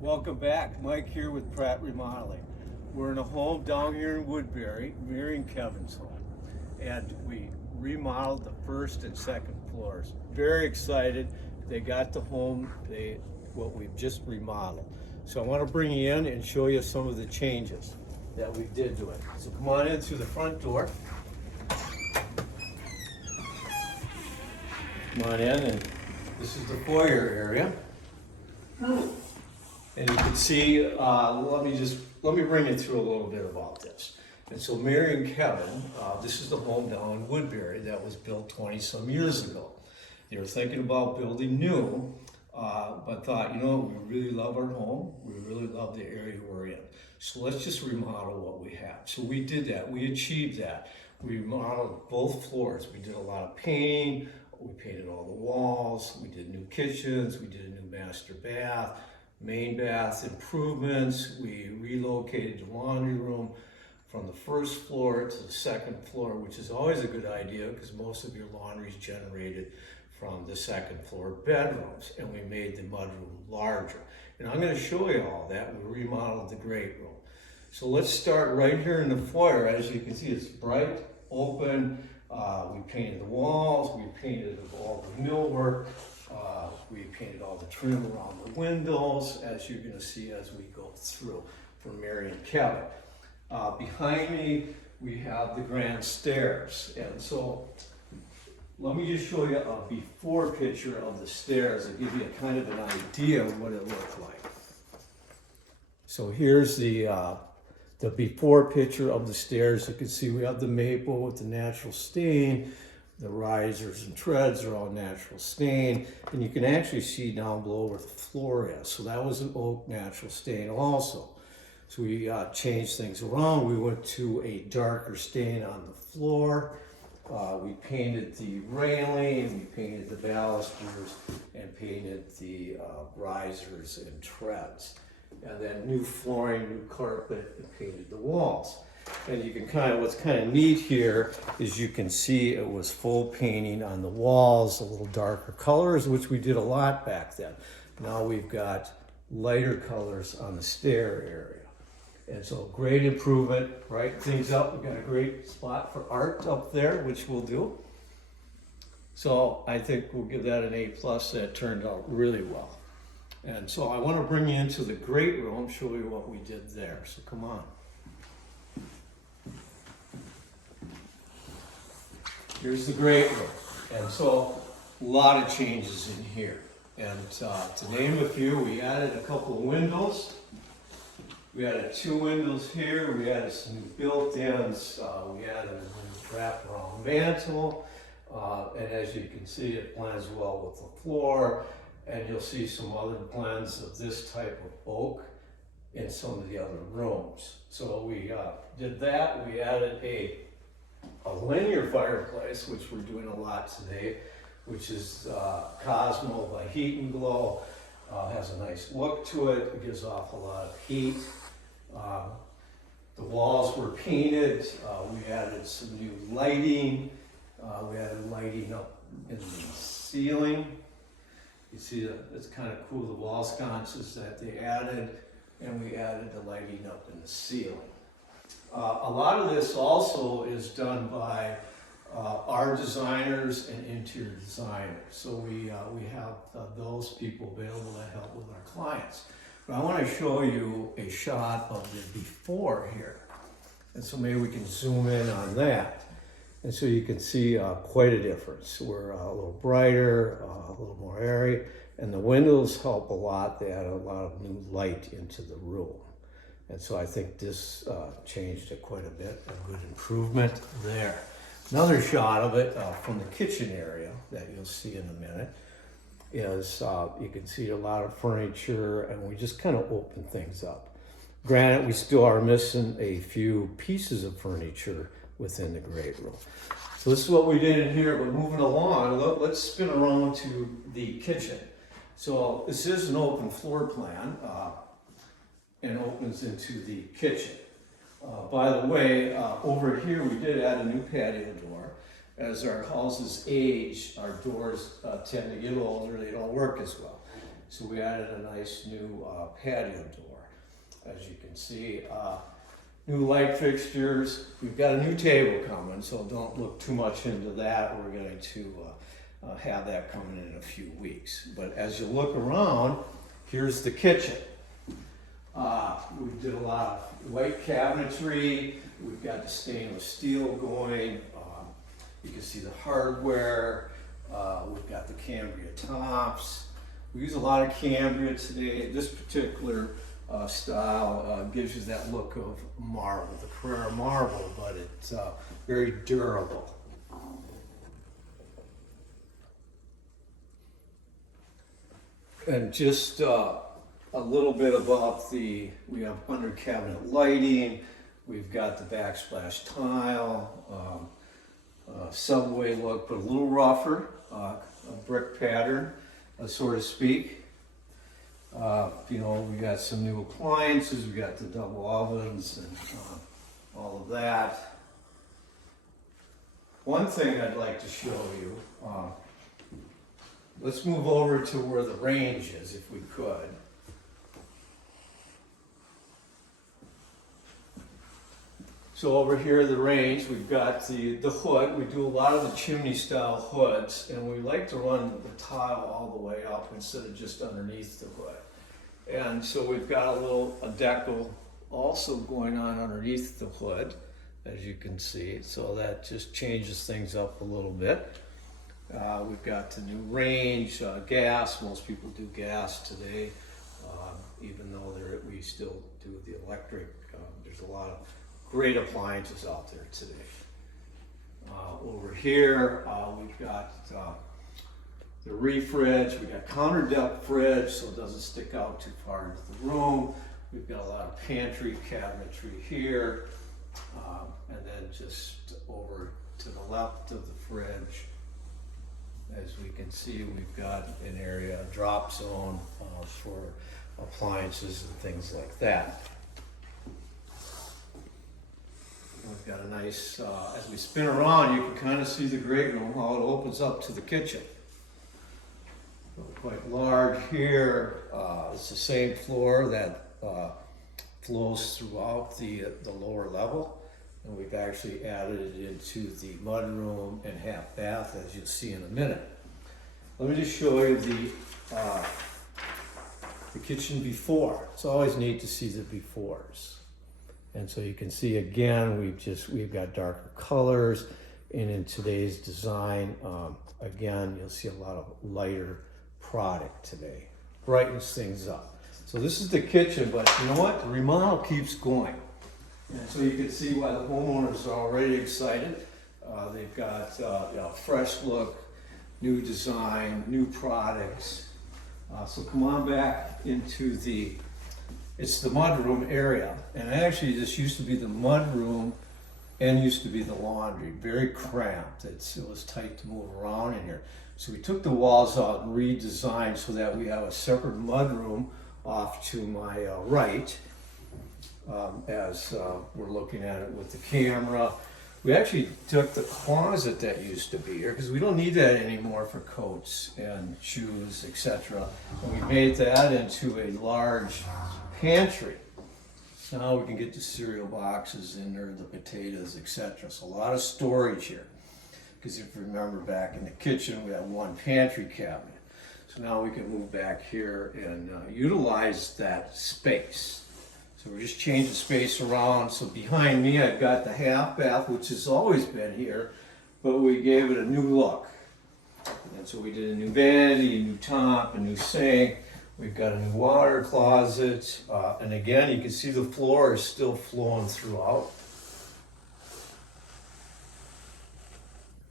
Welcome back. Mike here with Pratt Remodeling. We're in a home down here in Woodbury, mirroring Kevin's home. And we remodeled the first and second floors. Very excited. They got the home, what we've just remodeled. So I want to bring you in and show you some of the changes that we did to it. So come on in through the front door. Come on in, and this is the foyer area. And you can see, let me bring you through a little bit about this. And so Mary and Kevin, this is the home down in Woodbury that was built 20 some years ago. They were thinking about building new, but thought, you know, we really love our home. We really love the area we're in. So let's just remodel what we have. So we did that, we achieved that. We remodeled both floors. We did a lot of painting. We painted all the walls. We did new kitchens. We did a new master bath. Main bath improvements. We relocated the laundry room from the first floor to the second floor, which is always a good idea because most of your laundry is generated from the second floor bedrooms, and we made the mudroom larger. And I'm going to show you all that. We remodeled the great room. So let's start right here in the foyer. As you can see, it's bright, open. We painted the walls. We painted all the millwork. We painted all the trim around the windows, as you're going to see as we go through for Mary and Kevin. Behind me, we have the grand stairs. And so let me just show you a before picture of the stairs to give you a kind of an idea of what it looked like. So here's the before picture of the stairs. You can see we have the maple with the natural stain. The risers and treads are all natural stain, and you can actually see down below where the floor is. So that was an oak natural stain also. So we changed things around. We went to a darker stain on the floor. We painted the railing, we painted the balusters, and painted the risers and treads. And then new flooring, new carpet, and painted the walls. And you can what's kind of neat here is you can see it was full painting on the walls, a little darker colors, which we did a lot back then. Now we've got lighter colors on the stair area. And so great improvement, brighten things up. We've got a great spot for art up there, which we'll do. So I think we'll give that an A+. That turned out really well. And so I want to bring you into the great room, show you what we did there. So come on. Here's the great room. And so a lot of changes in here. And to name a few, we added a couple of windows. We added 2 windows here. We added some new built-ins. We added a new wraparound mantle. And as you can see, it blends well with the floor. And you'll see some other blends of this type of oak in some of the other rooms. So we did that. We added a linear fireplace, which we're doing a lot today, which is Cosmo by Heat and Glow. Has a nice look to it. It gives off a lot of heat. The walls were painted. We added some new lighting. We added lighting up in the ceiling. You see that it's kind of cool, the wall sconces that they added, and we added the lighting up in the ceiling. A lot of this also is done by our designers and interior designers. So we have those people available to help with our clients. But I want to show you a shot of the before here. And so maybe we can zoom in on that. And so you can see quite a difference. We're a little brighter, a little more airy, and the windows help a lot. They add a lot of new light into the room. And so I think this changed it quite a bit, a good improvement there. Another shot of it from the kitchen area that you'll see in a minute is you can see a lot of furniture, and we just kind of open things up. Granted, we still are missing a few pieces of furniture within the great room. So this is what we did in here, but moving along, let's spin around to the kitchen. So this is an open floor plan and opens into the kitchen. By the way, over here we did add a new patio door. As our houses age, our doors tend to get older, they don't work as well. So we added a nice new patio door, as you can see. New light fixtures. We've got a new table coming, so don't look too much into that. We're going to have that coming in a few weeks. But as you look around, here's the kitchen. We did a lot of white cabinetry. We've got the stainless steel going. You can see the hardware. We've got the Cambria tops. We use a lot of Cambria today. This particular style gives you that look of marble, the Carrara marble, but it's very durable. And just a little bit about we have under cabinet lighting. We've got the backsplash tile, subway look, but a little rougher, a brick pattern, so to speak. We got some new appliances. We got the double ovens and all of that. One thing I'd like to show you, let's move over to where the range is, if we could. So over here, the range, we've got the hood. We do a lot of the chimney style hoods, and we like to run the tile all the way up instead of just underneath the hood. And so we've got a decal also going on underneath the hood, as you can see. So that just changes things up a little bit. We've got the new range, gas. Most people do gas today, even though we still do the electric. There's a lot of great appliances out there today. Over here, we've got the refridge. We've got counter depth fridge, so it doesn't stick out too far into the room. We've got a lot of pantry cabinetry here. And then just over to the left of the fridge, as we can see, we've got an area, a drop zone for appliances and things like that. We've got a nice, as we spin around, you can kind of see the great room, how it opens up to the kitchen. So quite large here. It's the same floor that flows throughout the lower level. And we've actually added it into the mudroom and half bath, as you'll see in a minute. Let me just show you the kitchen before. It's always neat to see the befores. And so you can see again, we've got darker colors, and in today's design, again, you'll see a lot of lighter product today. Brightens things up. So this is the kitchen, but you know what? The remodel keeps going. And so you can see why the homeowners are already excited. They've got a fresh look, new design, new products. So come on back into it's the mudroom area. And actually this used to be the mudroom and used to be the laundry. Very cramped. It was tight to move around in here. So we took the walls out and redesigned so that we have a separate mudroom off to my right. As we're looking at it with the camera. We actually took the closet that used to be here, because we don't need that anymore for coats and shoes, etc. And we made that into a large pantry. Now we can get the cereal boxes in there, the potatoes, etc. So a lot of storage here. Because if you remember back in the kitchen, we had one pantry cabinet. So now we can move back here and utilize that space. So we're just changing space around. So behind me, I've got the half bath, which has always been here, but we gave it a new look. And so we did a new vanity, a new top, a new sink. We've got a new water closet. And again, you can see the floor is still flowing throughout.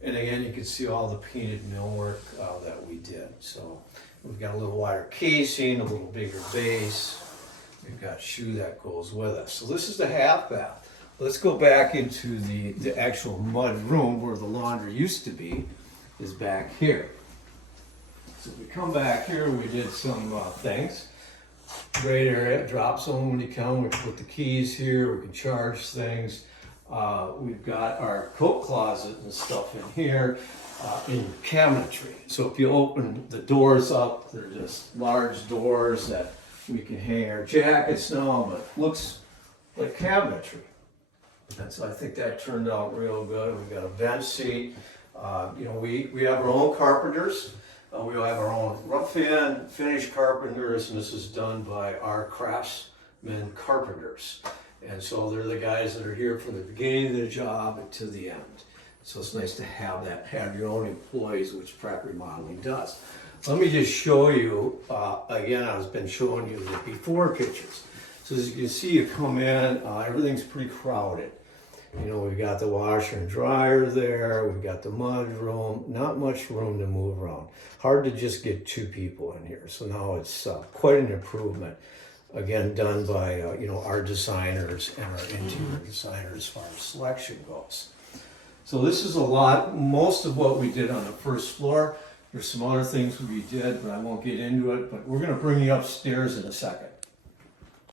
And again, you can see all the painted millwork that we did. So we've got a little wider casing, a little bigger base. We've got shoe that goes with us. So this is the half bath. Let's go back into the actual mud room where the laundry used to be, is back here. So if we come back here, we did some things. Great area, drop zone when you come. We can put the keys here, we can charge things. We've got our coat closet and stuff in here. in cabinetry. So if you open the doors up, they're just large doors that we can hang our jackets now, but looks like cabinetry. And so I think that turned out real good. We got a bench seat. You know, we have our own carpenters. We have our own rough-in finish carpenters, and this is done by our craftsmen carpenters. And so they're the guys that are here from the beginning of the job to the end. So it's nice to have that, have your own employees, which Pratt Remodeling does. Let me just show you, again, I've been showing you the before pictures. So as you can see, you come in, everything's pretty crowded. You know, we've got the washer and dryer there, we've got the mud room, not much room to move around. Hard to just get 2 people in here, so now it's quite an improvement. Again, done by, you know, our designers and our interior designers as far as selection goes. So this is a lot, most of what we did on the first floor. There's some other things we did, but I won't get into it, but we're gonna bring you upstairs in a second.